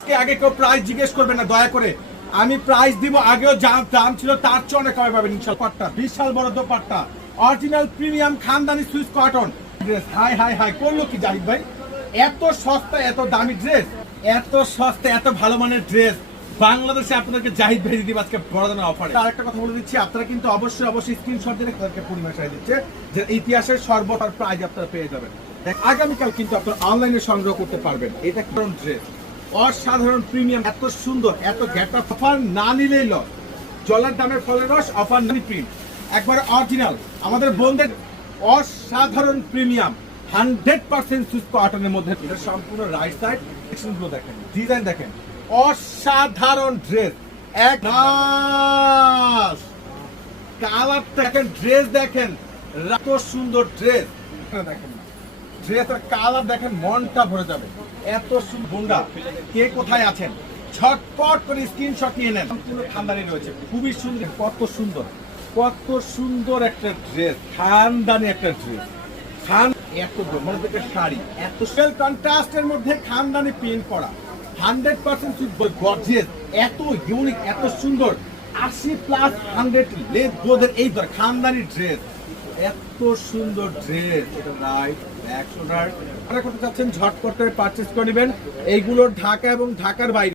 আগে কেউ প্রাইস জিজ্ঞেস করবে না দয়া করে। আমি প্রাইস দিব, আগেও যা দাম ছিল তার চেয়ে অনেক কমে পাবেন ইনশাআল্লাহ। পাট্টা বিশাল বড় দোপাট্টা, অরিজিনাল প্রিমিয়াম খানদানি সুইস কটন ড্রেস। হাই হাই হাই করলো কি জাহিদ ভাই, এত সস্তা এত দামি ড্রেস, এত সস্তা এত ভালো মানের ড্রেস বাংলাদেশে আপনাদেরকে জাহিদ ভাই দিদি আজকে বড় ধরনের অফারে। আরেকটা কথা বলে দিচ্ছি, আপনারা কিন্তু অবশ্যই স্ক্রিনশট দিয়ে তাদেরকে পরিমাণ দিচ্ছে যে ইতিহাসের সর্বতার প্রাইজ আপনারা পেয়ে যাবেন। আগামীকাল কিন্তু আপনারা অনলাইনে সংগ্রহ করতে পারবেন। এটা কোন ড্রেস অসাধারণ প্রিমিয়াম, এত সুন্দর, এত ঘ্যাটা। অফার না নিলেই লস, জলের দামে ফলের রস, অফার নানি প্রিন্ট একবারে অরিজিনাল আমাদের বোনদের অসাধারণ প্রিমিয়াম 100% সুইস কটনের মধ্যে। এটা সম্পূর্ণ রাইট সাইড সেকশনগুলো দেখেন, ডিজাইন দেখেন, অসাধারণ ড্রেস। এক নাস কালার দেখেন, ড্রেস দেখেন, এত সুন্দর ড্রেস দেখেন, ড্রেসের কালার দেখেন, মনটা ভরে যাবে। এত সুন্দর। বোনরা কে কোথায় আছেন ঝটপট করে স্ক্রিনশট নিয়ে নেন। সম্পূর্ণ খানদানি রয়েছে, খুবই সুন্দর। কত সুন্দর, কত সুন্দর একটা ড্রেস, খানদানি একটা ড্রেস। খান এত মানে থেকে শাড়ি, এত সেল কন্ট্রাস্টের মধ্যে খানদানি প্রিন্ট করা 100% গর্জিয়াস, এত ইউনিক, এত সুন্দর। 80+100 লেস বোধের এই ধর খানদানি ড্রেস, এত সুন্দর ড্রেস। এটা রাইট ব্যাক শোল্ডার। আপনারা করতে চাচ্ছেন ঝটপট করে পারচেজ করে নেবেন। এইগুলোর ঢাকা এবং ঢাকার বাইরে